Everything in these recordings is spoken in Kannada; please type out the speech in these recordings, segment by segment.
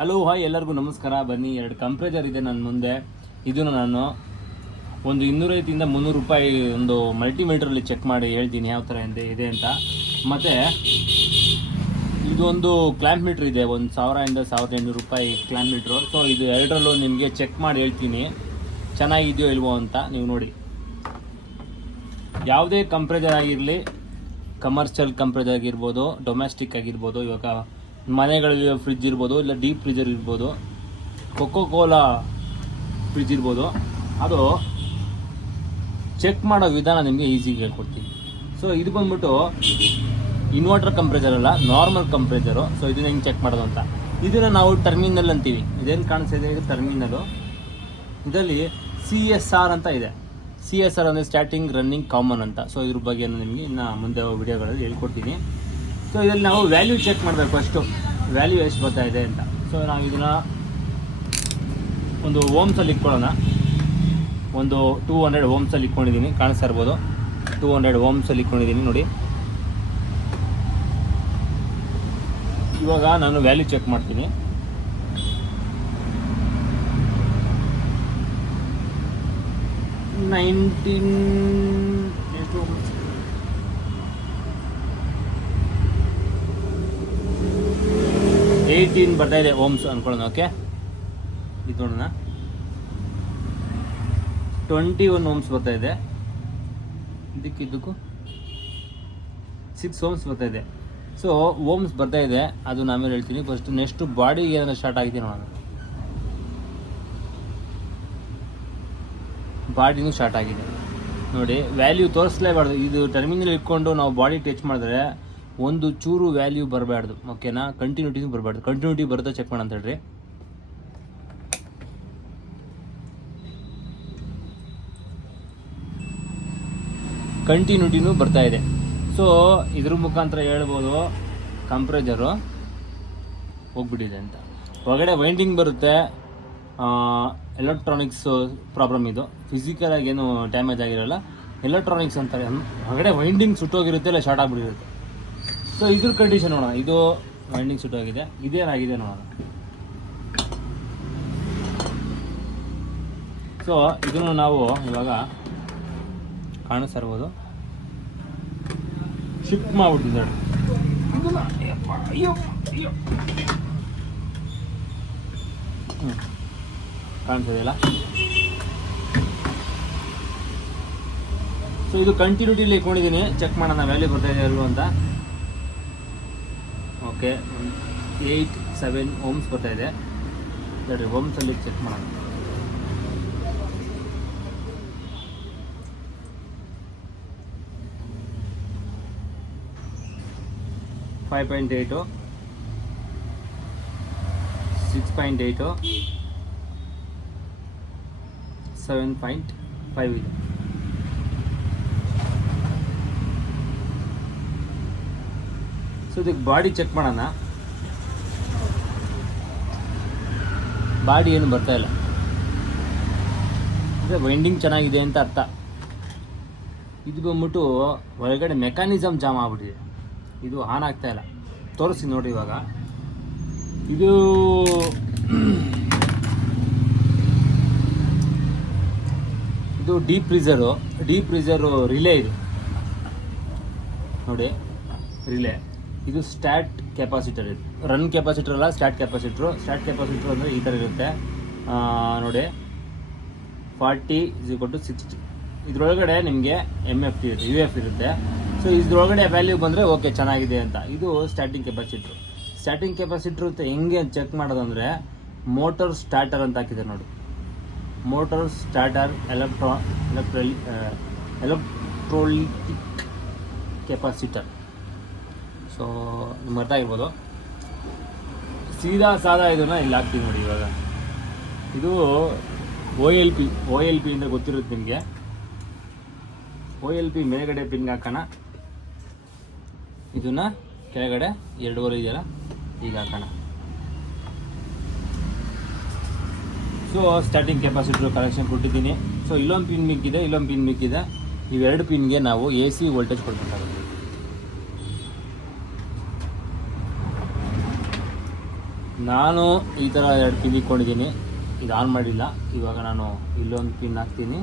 ಹಲೋ ಹಾಯ್ ಎಲ್ಲರಿಗೂ ನಮಸ್ಕಾರ. ಬನ್ನಿ, 2 ಕಂಪ್ರೆಸರ್ ಇದೆ ನನ್ನ ಮುಂದೆ. ಇದನ್ನು ನಾನು ಒಂದು 250 300 ರೂಪಾಯಿ ಒಂದು ಮಲ್ಟಿಮೀಟ್ರಲ್ಲಿ ಚೆಕ್ ಮಾಡಿ ಹೇಳ್ತೀನಿ ಯಾವ ಥರ ಇದೆ ಅಂತ. ಮತ್ತು ಇದೊಂದು ಕ್ಲ್ಯಾಂಪ್ ಮೀಟ್ರ್ ಇದೆ, 1000 ಇಂದ 1800 ರೂಪಾಯಿ ಕ್ಲ್ಯಾಂಪ್ ಮೀಟ್ರು. ಸೊ ಇದು ಎರಡರಲ್ಲೂ ನಿಮಗೆ ಚೆಕ್ ಮಾಡಿ ಹೇಳ್ತೀನಿ ಚೆನ್ನಾಗಿದೆಯೋ ಇಲ್ವೋ ಅಂತ. ನೀವು ನೋಡಿ, ಯಾವುದೇ ಕಂಪ್ರೆಸರ್ ಆಗಿರಲಿ, ಕಮರ್ಷಿಯಲ್ ಕಂಪ್ರೆಸರ್ ಆಗಿರ್ಬೋದು, ಡೊಮೆಸ್ಟಿಕ್ ಆಗಿರ್ಬೋದು, ಇವಾಗ ಮನೆಗಳಲ್ಲಿ ಫ್ರಿಜ್ ಇರ್ಬೋದು, ಇಲ್ಲ ಡೀಪ್ ಫ್ರೀಜರ್ ಇರ್ಬೋದು, ಕೊಕೋ ಕೋಲಾ ಫ್ರಿಜ್ ಇರ್ಬೋದು, ಅದು ಚೆಕ್ ಮಾಡೋ ವಿಧಾನ ನಿಮಗೆ ಈಸಿಗೆ ಹೇಳ್ಕೊಡ್ತೀನಿ. ಸೊ ಇದು ಬಂದ್ಬಿಟ್ಟು ಇನ್ವರ್ಟರ್ ಕಂಪ್ರೆಸರ್ ಅಲ್ಲ, ನಾರ್ಮಲ್ ಕಂಪ್ರೆಸರು. ಸೊ ಇದನ್ನ ಹೆಂಗೆ ಚೆಕ್ ಮಾಡೋದು ಅಂತ, ಇದನ್ನು ನಾವು ಟರ್ಮಿನಲ್ ಅಂತೀವಿ. ಇದೇನು ಕಾಣಿಸ್ತಿದೆ, ಇದು ಟರ್ಮಿನಲು. ಇದರಲ್ಲಿ CSR ಅಂತ ಇದೆ. CSR ಅಂದರೆ ಸ್ಟಾರ್ಟಿಂಗ್ ರನ್ನಿಂಗ್ ಕಾಮನ್ ಅಂತ. ಸೊ ಇದ್ರ ಬಗ್ಗೆ ನಿಮಗೆ ಇನ್ನು ಮುಂದೆ ವಿಡಿಯೋಗಳಲ್ಲಿ ಹೇಳ್ಕೊಡ್ತೀನಿ. ಸೊ ಇದರಲ್ಲಿ ನಾವು ವ್ಯಾಲ್ಯೂ ಚೆಕ್ ಮಾಡಬೇಕು. ಫಸ್ಟು ವ್ಯಾಲ್ಯೂ ಎಷ್ಟು ಬರ್ತಾ ಇದೆ ಅಂತ. ಸೊ ನಾವು ಇದನ್ನು ಒಂದು ಓಮ್ಸಲ್ಲಿ ಇಟ್ಕೊಳ್ಳೋಣ. ಒಂದು 200 ಓಮ್ಸಲ್ಲಿ ಇಟ್ಕೊಂಡಿದ್ದೀನಿ, ಕಾಣಿಸ್ತಾ ಇರ್ಬೋದು. 200 ಓಮ್ಸಲ್ಲಿ ಇಟ್ಕೊಂಡಿದ್ದೀನಿ ನೋಡಿ. ಇವಾಗ ನಾನು ವ್ಯಾಲ್ಯೂ ಚೆಕ್ ಮಾಡ್ತೀನಿ. $18 ಬರ್ತಾ ಇದೆ ಓಮ್ಸ್ ಅನ್ಕೊಳ್ಳೋಣ. ಓಕೆ, ಇದು ನೋಡೋಣ. 21 ಓಮ್ಸ್ ಬರ್ತಾ ಇದೆ. ಇದಕ್ಕೂ 6 ಓಮ್ಸ್ ಬರ್ತಾ ಇದೆ. ಸೊ ಓಮ್ಸ್ ಬರ್ತಾ ಇದೆ, ಅದು ನಾವೇನು ಹೇಳ್ತೀನಿ. ಫಸ್ಟ್ ನೆಕ್ಸ್ಟ್ ಬಾಡಿಗೆ ಏನಾದ್ರು ಸ್ಟಾರ್ಟ್ ಆಗಿದೆ ನೋಡೋಣ. ಬಾಡಿನೂ ಸ್ಟಾರ್ಟ್ ಆಗಿದೆ ನೋಡಿ. ವ್ಯಾಲ್ಯೂ ತೋರಿಸ್ಲೇಬಾರ್ದು. ಇದು ಟರ್ಮಿನಲ್ ಇಟ್ಕೊಂಡು ನಾವು ಬಾಡಿ ಟಚ್ ಮಾಡಿದ್ರೆ ಒಂದು ಚೂರು ವ್ಯಾಲ್ಯೂ ಬರಬಾರ್ದು. ಓಕೆನಾ, ಕಂಟಿನ್ಯೂಟಿನೂ ಬರಬಾರ್ದು. ಕಂಟಿನ್ಯೂಟಿ ಬರುತ್ತೆ ಚೆಕ್ ಮಾಡೋಣ ಅಂತ ಹೇಳ್ರಿ. ಕಂಟಿನ್ಯೂಟಿನೂ ಬರ್ತಾ ಇದೆ. ಸೊ ಇದ್ರ ಮುಖಾಂತರ ಹೇಳ್ಬೋದು ಕಂಪ್ರೆಸರು ಹೋಗ್ಬಿಟ್ಟಿದೆ ಅಂತ. ಹೊರಗಡೆ ವೈಂಡಿಂಗ್ ಬರುತ್ತೆ. ಎಲೆಕ್ಟ್ರಾನಿಕ್ಸ್ ಪ್ರಾಬ್ಲಮ್ ಇದು. ಫಿಸಿಕಲಾಗಿ ಏನು ಡ್ಯಾಮೇಜ್ ಆಗಿರಲ್ಲ, ಎಲೆಕ್ಟ್ರಾನಿಕ್ಸ್ ಅಂತಾರೆ. ಹೊರಗಡೆ ವೈಂಡಿಂಗ್ ಸುಟ್ಟೋಗಿರುತ್ತೆ, ಇಲ್ಲ ಶಾರ್ಟ್ ಆಗಿಬಿಟ್ಟಿರುತ್ತೆ. ಸೊ ಇದ್ರ ಕಂಡೀಷನ್ ನೋಡೋಣ. ಇದು ವೈಂಡಿಂಗ್ ಸುಟ್ಟೋಗಿದೆ, ಇದೇನಾಗಿದೆ ನೋಡೋಣ. ಸೊ ಇದನ್ನು ನಾವು ಇವಾಗ ಕಾಣಿಸ್ತಾ ಇರ್ಬೋದು, ಶಿಫ್ಟ್ ಮಾಡಿಬಿಟ್ಟಿದ್ದಾರೆ. ಕಾಣಿಸ್ತಿದೆಯಲ್ಲ. ಸೊ ಇದು ಕಂಟಿನ್ಯೂಟಿಲಿ ಇಟ್ಕೊಂಡಿದ್ದೀನಿ. ಚೆಕ್ ಮಾಡೋಣ ವ್ಯಾಲ್ಯೂ ಬರ್ತಾ ಇದೆ ಅಲ್ವ ಅಂತ. ಓಕೆ, 7 ಓಮ್ಸ್ ಬರ್ತಾ ಇದೆ. ನೋಡಿರಿ, ಓಮ್ಸಲ್ಲಿ ಚೆಕ್ ಮಾಡೋಣ. $5.8, 6.8, 7.5 ಇದೆ. ಸೊ ಇದಕ್ಕೆ ಬಾಡಿ ಚೆಕ್ ಮಾಡೋಣ. ಬಾಡಿ ಏನು ಬರ್ತಾ ಇಲ್ಲ ಅಂದರೆ ವೈಂಡಿಂಗ್ ಚೆನ್ನಾಗಿದೆ ಅಂತ ಅರ್ಥ. ಇದು ಬಂದ್ಬಿಟ್ಟು ಹೊರಗಡೆ ಮೆಕ್ಯಾನಿಸಮ್ ಜಾಮ್ ಆಗ್ಬಿಟ್ಟಿದೆ. ಇದು ಆನ್ ಆಗ್ತಾ ಇಲ್ಲ. ತೋರಿಸಿ ನೋಡಿ ಇವಾಗ. ಇದು ಡೀಪ್ ಫ್ರೀಜರು ರಿಲೇ. ಇದು ನೋಡಿ, ರಿಲೇ. ಇದು ಸ್ಟಾರ್ಟ್ ಕೆಪಾಸಿಟರ್. ಇದು ರನ್ ಕೆಪಾಸಿಟರ್ ಅಲ್ಲ, ಸ್ಟಾರ್ಟ್ ಕೆಪಾಸಿಟ್ರು. ಸ್ಟಾರ್ಟ್ ಕೆಪಾಸಿಟ್ರು ಅಂದರೆ ಈ ಥರ ಇರುತ್ತೆ ನೋಡಿ. 40 = 60. ಇದರೊಳಗಡೆ ನಿಮಗೆ MFT ಇರುತ್ತೆ, UF ಇರುತ್ತೆ. ಸೊ ಇದ್ರೊಳಗಡೆ ವ್ಯಾಲ್ಯೂ ಬಂದರೆ ಓಕೆ, ಚೆನ್ನಾಗಿದೆ ಅಂತ. ಇದು ಸ್ಟಾರ್ಟಿಂಗ್ ಕೆಪಾಸಿಟ್ರು. ಸ್ಟಾರ್ಟಿಂಗ್ ಕೆಪಾಸಿಟ್ರು ಅಂತ ಹೆಂಗೆ ಚೆಕ್ ಮಾಡೋದಂದರೆ, ಮೋಟರ್ ಸ್ಟಾರ್ಟರ್ ಅಂತ ಹಾಕಿದ್ದಾರೆ ನೋಡಿ. Motor starter electrolytic capacitor. So ನಿಮ್ಗೆ ಅರ್ಥ ಆಗಿರ್ಬೋದು. ಸಾದಾ ಇದನ್ನು ಇಲ್ಲಿ ಹಾಕ್ತೀವಿ ನೋಡಿ. ಇವಾಗ ಇದು OLP ಅಂದರೆ ಗೊತ್ತಿರುತ್ತೆ ನಿಮಗೆ. OLP ಮೇಲ್ಗಡೆ ಪಿನ್ಗೆ ಹಾಕೋಣ. ಇದನ್ನು ಕೆಳಗಡೆ 2 ಇದೆಯಲ್ಲ, ಈಗ ಹಾಕೋಣ. ಸೊ ಸ್ಟಾರ್ಟಿಂಗ್ ಕೆಪಾಸಿಟರ್ ಕನೆಕ್ಷನ್ ಕೊಟ್ಟಿದ್ದೀನಿ. ಸೊ ಇಲ್ಲೊಂದು ಪಿನ್ ಮಿಕ್ಕಿದೆ, ಇಲ್ಲೊಂದು ಪಿನ್ ಮಿಕ್ಕಿದೆ. ಇವೆರಡು ಪಿನ್ಗೆ ನಾವು AC ವೋಲ್ಟೇಜ್ ಕೊಡ್ಬೇಕಾಗುತ್ತೆ. ನಾನು ಈ ಥರ 2 ಪಿನ್ ಇಟ್ಕೊಂಡಿದ್ದೀನಿ. ಇದು ಆನ್ ಮಾಡಿಲ್ಲ. ಇವಾಗ ನಾನು ಇಲ್ಲೊಂದು ಪಿನ್ ಹಾಕ್ತೀನಿ,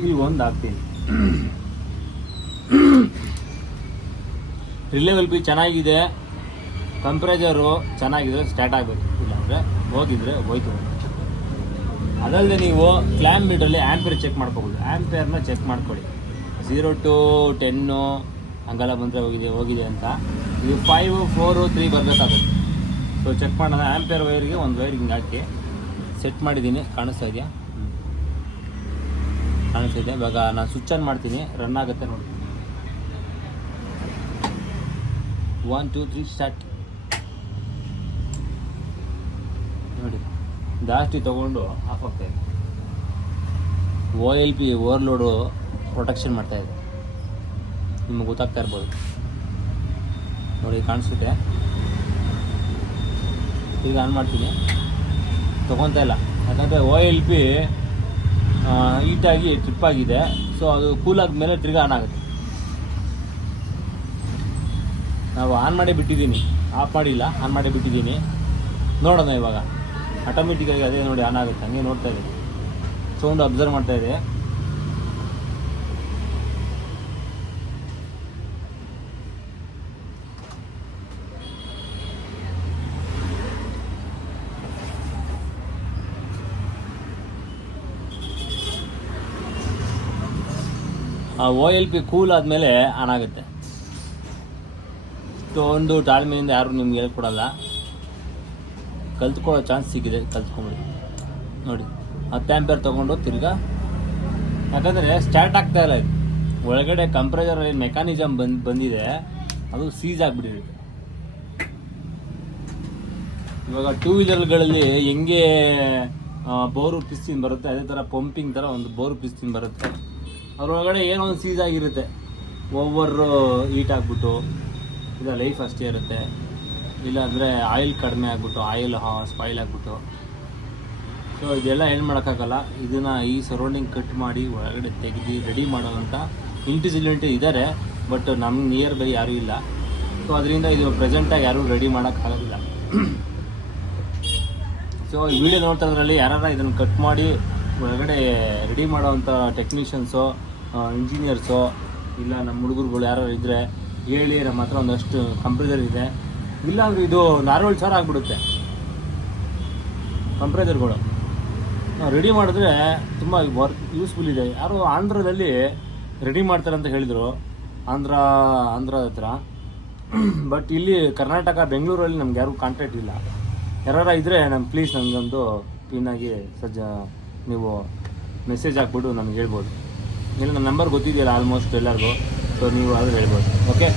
ಇಲ್ಲಿ ಒಂದು ಹಾಕ್ತೀನಿ. ರಿಲೇಬಲ್ ಚೆನ್ನಾಗಿದೆ, ಕಂಪ್ರೆಸರು ಚೆನ್ನಾಗಿದ್ರೆ ಸ್ಟಾರ್ಟ್ ಆಗಬೇಕು, ಇಲ್ಲಾಂದರೆ ಹೋಗಿದ್ರೆ ಹೋಯ್ತು. ಅದಲ್ಲದೆ ನೀವು ಕ್ಲ್ಯಾಮ್ ಮೀಟ್ರಲ್ಲಿ ಆ್ಯಂಪೇರ್ ಚೆಕ್ ಮಾಡ್ಕೋಬೋದು. ಆ್ಯಂಪೇರ್ನ ಚೆಕ್ ಮಾಡ್ಕೊಳ್ಳಿ. 0 to 10 ಹಂಗೆಲ್ಲ ಬಂದರೆ ಹೋಗಿದೆ ಅಂತ. ಇದು 5, 4, 3 ಬರಬೇಕಾಗುತ್ತೆ. ಸೊ ಚೆಕ್ ಮಾಡೋಣ. ಆ್ಯಂಪೇರ್ ವೈರಿಗೆ ಒಂದು ವೈರ್ ಹಿಂಗೆ ಹಾಕಿ ಸೆಟ್ ಮಾಡಿದ್ದೀನಿ. ಕಾಣಿಸ್ತಾ ಇದೆಯಾ? ಕಾಣಿಸ್ತಿದೆ. ಇವಾಗ ನಾನು ಸ್ವಿಚ್ ಆನ್ ಮಾಡ್ತೀನಿ, ರನ್ ಆಗುತ್ತೆ ನೋಡಿ. 1 2 3 ಸ್ಟಾರ್ಟ್ ನೋಡಿ. ಜಾಸ್ತಿ ತೊಗೊಂಡು ಆಫ್ ಆಗ್ತಾಯಿದೆ. OLP ಓವರ್ಲೋಡು ಪ್ರೊಟೆಕ್ಷನ್ ಮಾಡ್ತಾಯಿದೆ. ನಿಮಗೆ ಗೊತ್ತಾಗ್ತಾ ಇರ್ಬೋದು ನೋಡಿ, ಕಾಣಿಸುತ್ತೆ. ಈಗ ಆನ್ ಮಾಡ್ತೀನಿ, ತೊಗೊತಾ ಇಲ್ಲ. ಯಾಕಂದರೆ OLP ಹೀಟಾಗಿ ಟ್ರಿಪ್ ಆಗಿದೆ. ಸೊ ಅದು ಕೂಲ್ ಆದಮೇಲೆ ತಿರ್ಗಾ ಆನ್ ಆಗುತ್ತೆ. ನಾವು ಆನ್ ಮಾಡಿ ಬಿಟ್ಟಿದ್ದೀನಿ, ಆಫ್ ಮಾಡಿಲ್ಲ, ಆನ್ ಮಾಡಿ ಬಿಟ್ಟಿದ್ದೀನಿ. ನೋಡೋಣ ಇವಾಗ. ಆಟೋಮೆಟಿಕ್ಕಾಗಿ ಅದೇ ನೋಡಿ ಆನ್ ಆಗುತ್ತೆ. ಹಂಗೆ ನೋಡ್ತಾ ಇದೆ, ಸೌಂಡ್ ಅಬ್ಸರ್ವ್ ಮಾಡ್ತಾ ಇದೆ. ಆ OLP ಕೂಲ್ ಆದಮೇಲೆ ಆನ್ ಆಗುತ್ತೆ. ಒಂದು ತಾಳ್ಮೆಯಿಂದ ಯಾರು ನಿಮ್ಗೆ ಹೇಳ್ಕೊಡಲ್ಲ, ಕಲ್ತ್ಕೊಳ್ಳೋ ಚಾನ್ಸ್ ಸಿಕ್ಕಿದೆ, ಕಲ್ತ್ಕೊಂಬಿಡಿ ನೋಡಿ. 10 ಆಂಪೇರ್ ತೊಗೊಂಡು ತಿರ್ಗಾ, ಯಾಕಂದರೆ ಸ್ಟಾರ್ಟ್ ಆಗ್ತಾ ಇಲ್ಲ. ಇದು ಒಳಗಡೆ ಕಂಪ್ರೆಸರಲ್ಲಿ ಮೆಕ್ಯಾನಿಸಮ್ ಬಂದಿದೆ, ಅದು ಸೀಸ್ ಆಗಿಬಿಟ್ಟಿದೆ. ಇವಾಗ 2 ವೀಲರ್ಗಳಲ್ಲಿ ಹೆಂಗೆ ಬೋರು ಪಿಸ್ತಿನ್ ಬರುತ್ತೆ, ಅದೇ ಥರ ಪಂಪಿಂಗ್ ಥರ ಒಂದು ಬೋರು ಪಿಸ್ತಿನ್ ಬರುತ್ತೆ. ಅದರೊಳಗಡೆ ಏನೋ ಒಂದು ಸೀಸ್ ಆಗಿರುತ್ತೆ. ಓವರ್ ಹೀಟ್ ಆಗಿಬಿಟ್ಟು ಇಲ್ಲ ಲೈಫ್ ಅಷ್ಟೇ ಇರುತ್ತೆ, ಇಲ್ಲಾಂದರೆ ಆಯಿಲ್ ಕಡಿಮೆ ಆಗಿಬಿಟ್ಟು ಆಯಿಲ್ ಸ್ಪಾಯಿಲ್ ಆಗಿಬಿಟ್ಟು. ಸೊ ಇದೆಲ್ಲ ಏನು ಮಾಡೋಕ್ಕಾಗಲ್ಲ. ಇದನ್ನು ಈ ಸರೌಂಡಿಂಗ್ ಕಟ್ ಮಾಡಿ ಒಳಗಡೆ ತೆಗೆದು ರೆಡಿ ಮಾಡೋವಂಥ ಇಂಟೆಲಿಜೆಂಟ್ ಇದ್ದಾರೆ, ಬಟ್ ನಮ್ಮ ನಿಯರ್ ಬೈ ಯಾರೂ ಇಲ್ಲ. ಸೊ ಅದರಿಂದ ಇದು ಪ್ರೆಸೆಂಟಾಗಿ ಯಾರೂ ರೆಡಿ ಮಾಡೋಕ್ಕಾಗೋದಿಲ್ಲ. ಸೊ ಈ ವಿಡಿಯೋ ನೋಡ್ತಾದ್ರಲ್ಲಿ ಯಾರು ಇದನ್ನು ಕಟ್ ಮಾಡಿ ಒಳಗಡೆ ರೆಡಿ ಮಾಡೋವಂಥ ಟೆಕ್ನಿಷಿಯನ್ಸು, ಇಂಜಿನಿಯರ್ಸು, ಇಲ್ಲ ನಮ್ಮ ಹುಡುಗರುಗಳು ಯಾರು ಇದ್ದರೆ ಹೇಳಿ. ನಮ್ಮ ಹತ್ರ ಒಂದಷ್ಟು ಕಂಪ್ರೆಸರ್ ಇದೆ. ಇಲ್ಲಾಂದರೆ ಇದು 4000 ಆಗಿಬಿಡುತ್ತೆ ಕಂಪ್ರೆಸರ್ಗಳು. ರೆಡಿ ಮಾಡಿದ್ರೆ ತುಂಬ ಯೂಸ್ಫುಲ್ ಇದೆ. ಯಾರು ಆಂಧ್ರದಲ್ಲಿ ರೆಡಿ ಮಾಡ್ತಾರೆ ಅಂತ ಹೇಳಿದರು, ಆಂಧ್ರದ ಹತ್ರ. ಬಟ್ ಇಲ್ಲಿ ಕರ್ನಾಟಕ ಬೆಂಗಳೂರಲ್ಲಿ ನಮ್ಗೆ ಯಾರೂ ಕಾಂಟ್ಯಾಕ್ಟ್ ಇಲ್ಲ. ಯಾರು ಇದ್ದರೆ ಪ್ಲೀಸ್ ನನಗೊಂದು ಪಿನ್ನಾಗಿ ನೀವು ಮೆಸೇಜ್ ಹಾಕ್ಬಿಟ್ಟು ನನಗೆ ಹೇಳ್ಬೋದು. ಇಲ್ಲ ನನ್ನ ನಂಬರ್ ಗೊತ್ತಿದೆಯಲ್ಲ ಆಲ್ಮೋಸ್ಟ್ ಎಲ್ಲರಿಗೂ. ಸೊ ನೀವು ಆದರೂ ಹೇಳ್ಬೋದು. ಓಕೆ.